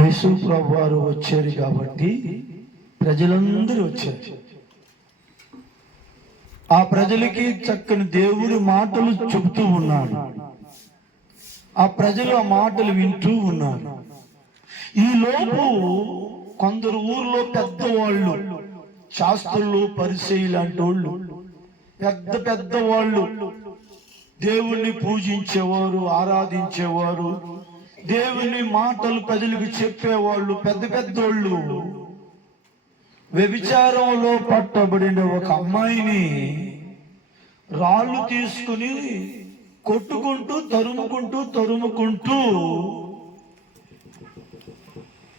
యేసు ప్రభు వారు వచ్చారు కాబట్టి ప్రజలందరూ వచ్చారు. ఆ ప్రజలకి చక్కని దేవుడి మాటలు చెబుతూ ఉన్నాడు. ఆ ప్రజలు ఆ మాటలు వింటూ ఉన్నారు. ఈ లోపు కొందరు ఊర్లో పెద్దవాళ్ళు, శాస్త్రులు, పరిసయ్యులు లాంటి వాళ్ళు, పెద్ద పెద్ద వాళ్ళు, దేవుణ్ణి పూజించేవారు, ఆరాధించేవారు, దేవుని మాటలు ప్రజలకు చెప్పేవాళ్ళు, పెద్ద పెద్దోళ్ళు వ్యభిచారంలో పట్టబడిన ఒక అమ్మాయిని రాళ్ళు తీసుకుని కొట్టుకుంటూ తరుముకుంటూ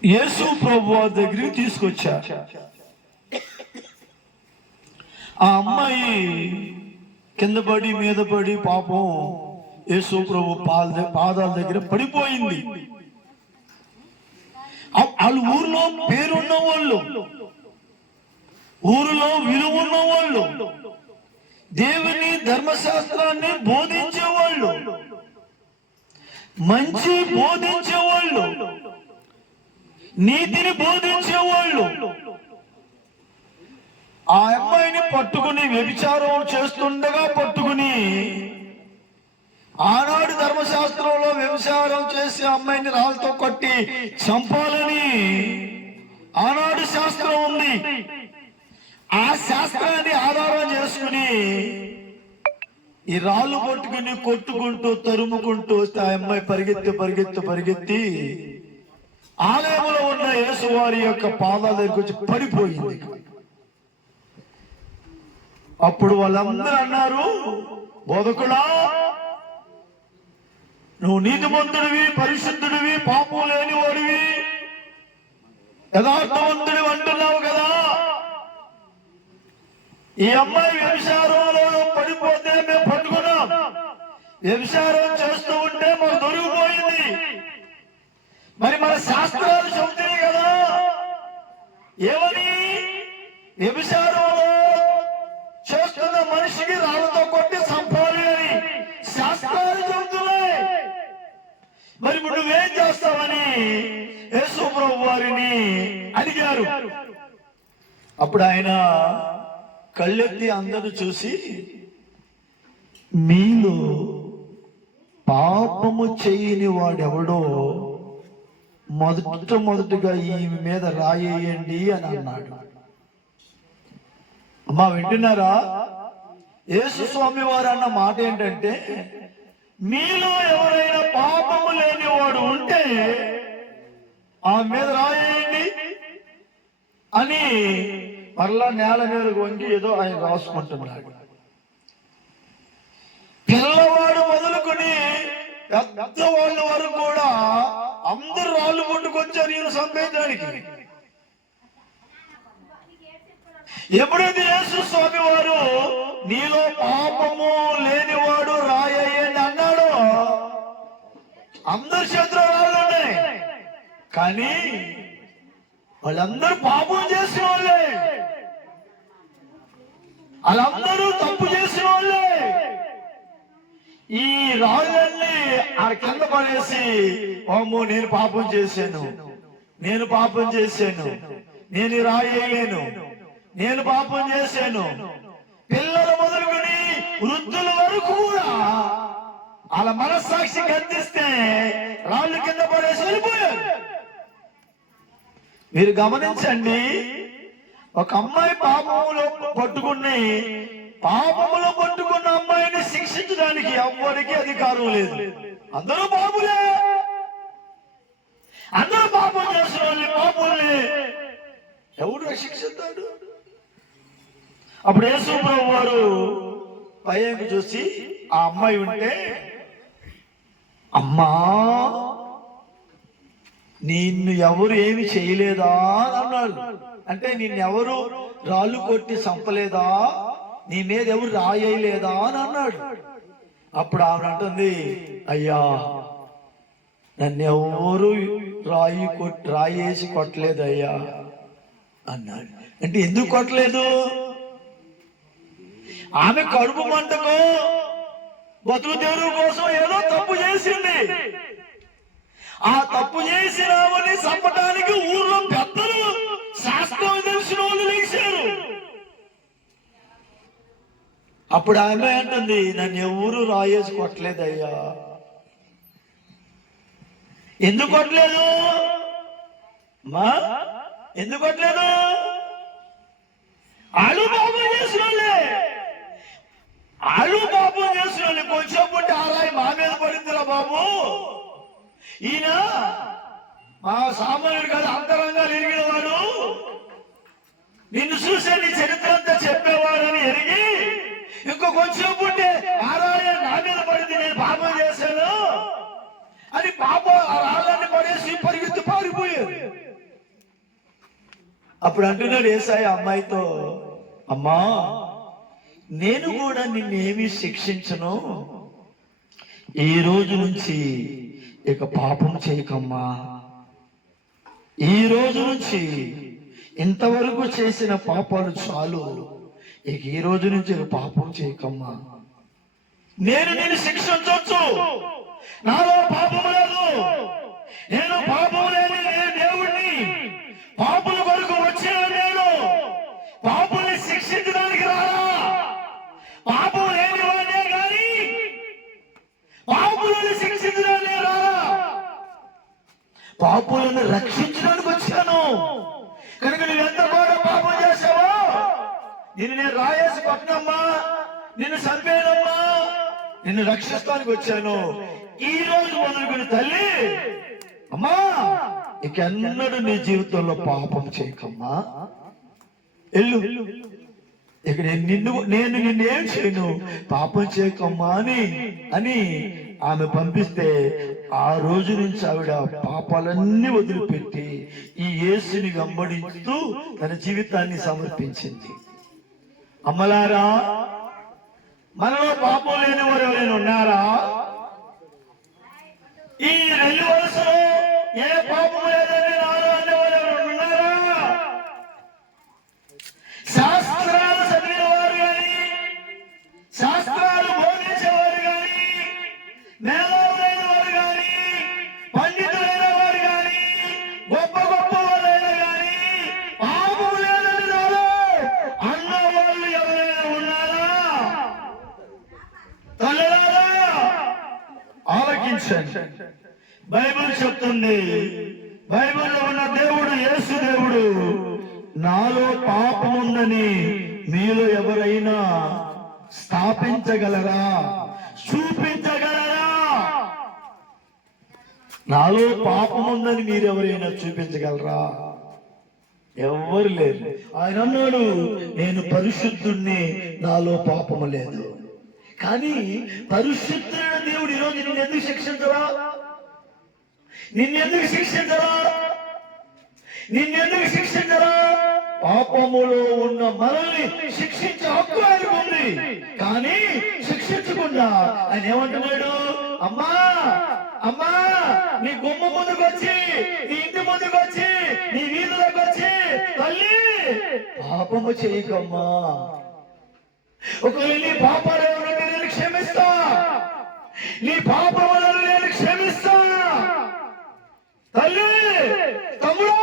యేసు ప్రభువు దగ్గరికి తీసుకొచ్చారు. ఆ అమ్మాయి కింద పడి మీద పడి పాపం యేసు ప్రభు పాదాల దగ్గర పడిపోయింది. వాళ్ళు ఊరిలో పేరున్న వాళ్ళు, ఊరిలో విలువ ఉన్న వాళ్ళు, దేవుని ధర్మశాస్త్రాన్ని బోధించేవాళ్ళు, మంచి బోధించేవాళ్ళు, నీతిని బోధించేవాళ్ళు ఆ అమ్మాయిని పట్టుకుని వ్యభిచారం చేస్తుండగా పట్టుకుని, ఆనాడు ధర్మశాస్త్రంలో వ్యభిచారం చేసి అమ్మాయిని రాళ్ళతో కొట్టి చంపాలని ఆనాడు శాస్త్రం ఉంది. ఆ శాస్త్రాన్ని ఆధారం చేసుకుని ఈ రాళ్ళు పట్టుకుని కొట్టుకుంటూ తరుముకుంటూ వస్తే ఆ అమ్మాయి పరిగెత్తి ఆలయంలో ఉన్న యేసు వారి యొక్క పాదాల దగ్గరికి వచ్చి పడిపోయింది. అప్పుడు వాళ్ళందరూ అన్నారు, బోధకుడా, నువ్వు నీతిమంతుడివి, పరిశుద్ధుడివి, పాపం లేని వాడివి, యథార్థవంతుడి అంటున్నావు కదా, ఈ అమ్మాయి వ్యభిచారంలో పడిపోతే మేము పట్టుకున్నాం, వ్యభిచారం చేస్తూ ఉంటే మాకు దొరికిపోయింది, మరి మన శాస్త్రాలు చెబుతాయి కదా ఏమని, వ్యభిచారంలో చేస్తున్న మనిషికి రాళ్ళతో కొట్టి చంపాలి అని శాస్త్రాలు చెబుతున్నాయి, మరి నువ్వేం చేస్తావని యేసు ప్రభు వారిని అడిగారు. అప్పుడు ఆయన కళ్ళెత్తి అందరూ చూసి, మీలో పాపము చేయని వాడెవడో మొదటగా ఈమె మీద రాయేయండి అని అన్నాడు. అమ్మా వింటున్నారా? యేసు స్వామి వారు అన్న మాట ఏంటంటే, మీలో ఎవరైనా పాపము లేని వాడు ఉంటే ఆమె మీద రాయేయండి అని మరలా నేల మీద వంగి ఏదో ఆయన రాసుకుంటున్నాడు. పిల్లవాడు మొదలుకొని పెద్దవాళ్ళ వరకు కూడా అందరు రాళ్ళు పట్టుకొచ్చారు ఈయన చంపేయడానికి. ఎప్పుడైతే యేసు స్వామి వారు నీలో పాపము లేనివాడు రాయేయండి అన్నాడో, అందరి చేతిలో రాళ్ళు ఉన్నాయి, కానీ వాళ్ళందరూ పాపం చేసిన వాళ్ళే, వాళ్ళందరూ తప్పు చేసిన వాళ్ళే. ఈ రాళ్ళన్నీ ఆ కింద పడేసి, అమ్మో నేను పాపం చేశాను, నేను రాయేయలేను, నేను పాపం చేశాను, పిల్లలు మొదలుకొని వృద్ధుల వరకు కూడా వాళ్ళ మనస్సాక్షి గర్తిస్తే రాళ్ళు కింద పడేసి వెళ్ళిపోయారు. మీరు గమనించండి, ఒక అమ్మాయి పాపములో పట్టుకున్న అమ్మాయిని శిక్షించడానికి ఎవ్వరికి అధికారం లేదు. అందరూ పాపులే, అందరూ పాపం చేసిన వాళ్ళు, పాపుల్ని ఎవడు శిక్షిస్తాడు? అప్పుడు యేసు ప్రభు వారు పైకి చూసి ఆ అమ్మాయి ఉంటే, అమ్మా నిన్ను ఎవరు ఏమి చేయలేదా అని అన్నాడు. అంటే నిన్నెవరు రాళ్ళు కొట్టి చంపలేదా, నీ మీద ఎవరు రాయలేదా అని అన్నాడు. అప్పుడు ఆమె అంటుంది, అయ్యా నన్ను ఎవరు రాయేసి కొట్టలేదు అయ్యా అన్నాడు. అంటే ఎందుకు కొట్టలేదు? ఆమె కడుపు మంటకో బతుకు తెరువు కోసం ఏదో తప్పు చేసింది. ఆ తప్పు చేసినామని చంపట అప్పుడు ఆమె అంటుంది, నన్ను ఎవరు రాయేసి కొట్టలేదయ్యా. ఎందుకు కొట్టలేదు మా? ఎందుకు కొట్టలేదు? అలు పాపం చేసిన వాళ్ళే కొంచెం పుట్టి ఆరాయి మా మీద పడిందిరా బాబు. ఈయన మా సామాన్యుడు కాదు, అంతరంగాలు ఎరిగిన వాడు. నిన్ను చూసే నీ చరిత్ర అంతా చెప్పేవాడని ఎరిగి ఇంకో కొంచెం పుట్టే ఆరాయ నా మీద పడింది, నేను పాపం చేశాను అని పాపం ఆ రాళ్ళని పడేసి పరిగెత్తి పారిపోయారు. అప్పుడు అంటున్నాడు యేసయ్య అమ్మాయితో, అమ్మా నేను కూడా నిన్నేమీ శిక్షించను, ఈ రోజు నుంచి ఇక పాపం చేయకమ్మా. ఈ రోజు నుంచి ఇంతవరకు చేసిన పాపాలు చాలు, ఇక ఈ రోజు నుంచి పాపం చేయకమ్మా. నేను నిన్ను శిక్షించవచ్చు, నాలో పాపం లేదు, నేను పాపం లేని నేను దేవుణ్ణి, పాపుల కొరకు వచ్చిన నేను పాపుల్ని శిక్షించడానికి రారా, పాపం లేని వాడే కానీ పాపులను శిక్షించడానికి రారా, పాపులను రక్షించడానికి వచ్చాను. కనుక నువ్వు ఎంత కూడా పాపం చేశావో నిన్ను నేను రాయేసి కొట్టనమ్మా, నిన్ను చంపేనమ్మా, నిన్ను రక్షిస్తానికి వచ్చాను. ఈ రోజు మొదలుకొని తల్లి అమ్మా ఇకెన్నడూ నీ జీవితంలో పాపం చేయకమ్మా, ఎల్లు, ఇక నేను నిన్నేం చేయను, పాపం చేయకమ్మా అని ఆమె పంపిస్తే ఆ రోజు నుంచి ఆవిడ పాపాలన్నీ వదిలిపెట్టి ఈ యేసుని వెంబడిస్తూ తన జీవితాన్ని సమర్పించింది. అమ్మలారా, మనలో పాపం లేని వారు ఎవరైనా ఉన్నారా? ఈ 2 వరుసలో ఏ పాపం లేదని నాలో అనేవారు ఎవరైనా ఉన్నారా? శాస్త్రాలు చదివిన వారు కానీ, శాస్త్రాలు బోధించేవారు కానీ, మేధావులైన వారు కానీ, పండితులైన వారు కానీ, గొప్ప గొప్ప వాళ్ళైనా కానీ పాపం లేదని నాలో అన్న వాళ్ళు ఎవరైనా ఉన్నారా? తల్లులారా ఆలకించండి. బైబిల్ చెప్తుంది, బైబిల్లో ఉన్న దేవుడు యేసు దేవుడు, నాలో పాపం ఉందని మీలో ఎవరైనా స్థాపించగలరా, చూపించగలరా? నాలో పాపం ఉందని మీరు ఎవరైనా చూపించగలరా? ఎవరు లేరు. ఆయన అన్నాడు, నేను పరిశుద్ధుణ్ణి, నాలో పాపము లేదు. కానీ పరిశుద్ధుడైన దేవుడు ఈరోజు నిన్నెందుకు శిక్షించరా? నిన్నెందుకు శిక్షించరా? నిన్నెందుకు శిక్షించరా? పాపములో ఉన్న మనల్ని శిక్షించే హక్కు ఆయనకు ఉంది. కానీ శిక్షించకుండా ఆయన ఏమంటున్నాడు, అమ్మా అమ్మా నీ గుమ్మ ముందుకు వచ్చి, నీ ఇంటి ముందుకు వచ్చి, నీ వీధిలోకి వచ్చి, తల్లి పాపము చేయకమ్మా, ఒకవేళ నీ పాపాలు ఎవరంటే నేను క్షమిస్తా, నీ పాపములను నేను క్షమిస్తా. తల్లి తమ్ముడా,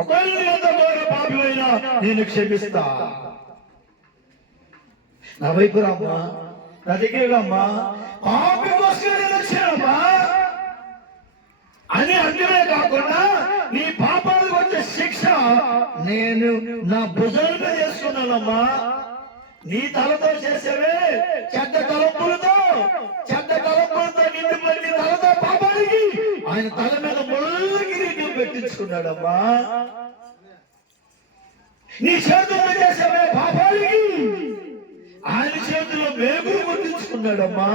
ఒకవేళ ఎంత ఘోర పాపమైనా నేను క్షమిస్తా. నా వైపు రామ్మా, నా దగ్గర అమ్మా, పాపి కోసం నేను వచ్చానమ్మా అని అంటమే కాకుండా నీ పాపాలకు వచ్చే శిక్ష నేను నా భుజాలుగా చేసుకున్నానమ్మా. నీ తలతో చేసేవే చెడ్డ తలంపులతో నిండిపోయి నీ తలతో పాపానికి ఆయన తల మీద ముళ్ళ కిరీటం పెట్టించుకున్నాడమ్మా. నీ చేతుల్లో చేసేవే పాపానికి ఆయన చేతిలో మేకులు కొట్టించుకున్నాడమ్మా.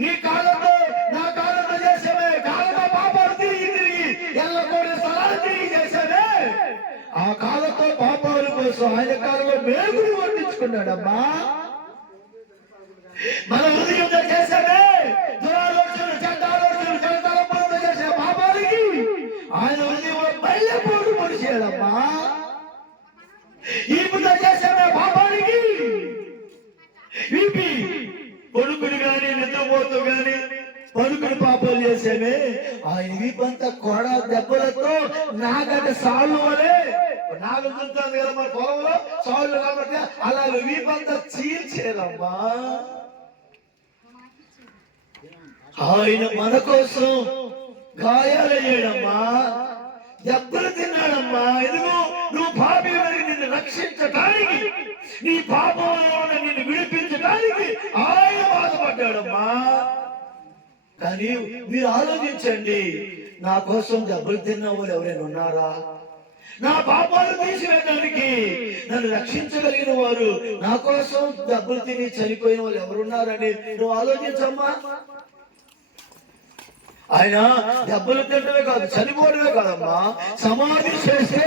నీ కాళ్ళతో నా కాళ్ళతో చేసేవే కాళ్ళతో పాపాలు తిరిగి ఎల్లకోడి స్థలాలు తిరిగి చేసేవే ఆ కాళ్ళతో పాపాల కోసం ఆయన కాళ్ళలో మేకులు కొట్టించుకున్నాడమ్మా. మన హృదయంతో చేసేవే దురాలోచనలు, చెడ్డ ఆలోచనలు, చెడ్డ తలంపులతో చేసే పాపాలకి ఆయన హృదయంలో మళ్ళీ పోటు పొడిచేయడమ్మా. ఈపుతో చేసేవే పాపానికి వీపి కొడుకుని గాని నిద్రపోతూ గాని పలుకుని పాపాలు చేసేవే ఆయన వీపంతా కొడ దెబ్బలతో నాగట సాళ్ళు వలే నాకు చూస్తుంది కదా మన పొలంలో సాగులు కాబట్టి అలాగే వీపంతా చీల్చేరమ్మా. ఆయన మన కోసం గాయాలయ్యాడమ్మా, దెబ్బలు తిన్నాడమ్మా. ఇదిగో నువ్వు పాపి నిన్ను రక్షించడానికి, నీ పాపంలో నిన్ను విడిపించడానికి ఆయన బాధపడ్డాడమ్మా. కానీ మీరు ఆలోచించండి, నా కోసం దెబ్బలు తిన్న వాళ్ళు ఎవరైనా ఉన్నారా? నా పాపాలు తీసివేయడానికి నన్ను రక్షించగలిగిన వారు, నా కోసం దెబ్బలు తిని చనిపోయిన వాళ్ళు ఎవరున్నారని నువ్వు ఆలోచించమ్మా. ఆయన దెబ్బలు తింటమే కాదు, చనిపోవడమే కాదమ్మా, సమాధి చేస్తే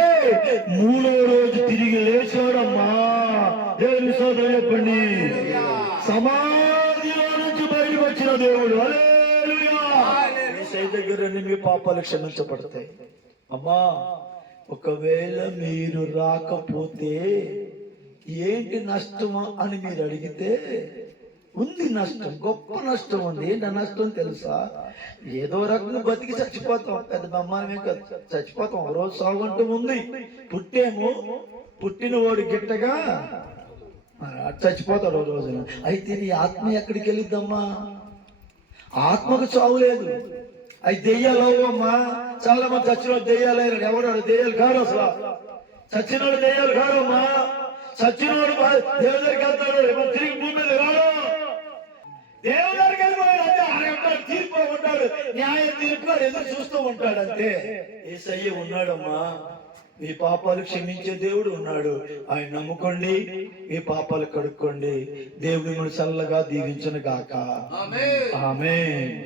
3వ రోజు తిరిగి లేచాడమ్మా. దేవుని సోదరు చెప్పండి, సమాధిలో నుంచి బయటకు వచ్చిన దేవుడు. హల్లెలూయా. యేసయ్య దగ్గర మీ పాపాలు క్షమించబడతాయి. అమ్మా, ఒకవేళ మీరు రాకపోతే ఏంటి నష్టం అని మీరు అడిగితే ఉంది నష్టం, గొప్ప నష్టం ఉంది. ఏంటి నష్టం తెలుసా? ఏదో రకంగా బతికి చచ్చిపోతాం, పెద్ద బ్రహ్మాండమే కదా, చచ్చిపోతాం. రోజు సాగుంటూ ఉంది. పుట్టేమో, పుట్టిన వాడు గిట్టగా చచ్చిపోతాడు ఓ రోజున. అయితే నీ ఆత్మ ఎక్కడికి వెళ్ళిద్దమ్మా? ఆత్మకు చావు లేదు. అవి దెయ్యాలు అవ్వమ్మా. చాలా మంది చచ్చిన దెయ్యాలు ఎవరు? దెయ్యాలు కాదు అసలు. చచ్చినోడు దెయ్యాలు కాదమ్మా. చచ్చినోడు దేవుడి దగ్గరికి వెళ్తాడు, తిరిగి భూమి మీద రాడు. దేవుడి దగ్గరికి వెళ్ళిపోయాడంటే ఆయన తీర్పు ఉంటాడు, న్యాయ తీర్పు ఎదురు చూస్తూ ఉంటాడు అంతే. యేసయ్య ఉన్నాడమ్మా, మీ పాపాలు క్షమించే దేవుడు ఉన్నాడు. ఆయన నమ్ముకోండి, మీ పాపాలు కడుక్కోండి. దేవుడి మిమ్మల్ని చల్లగా దీవించును గాక. ఆమేన్.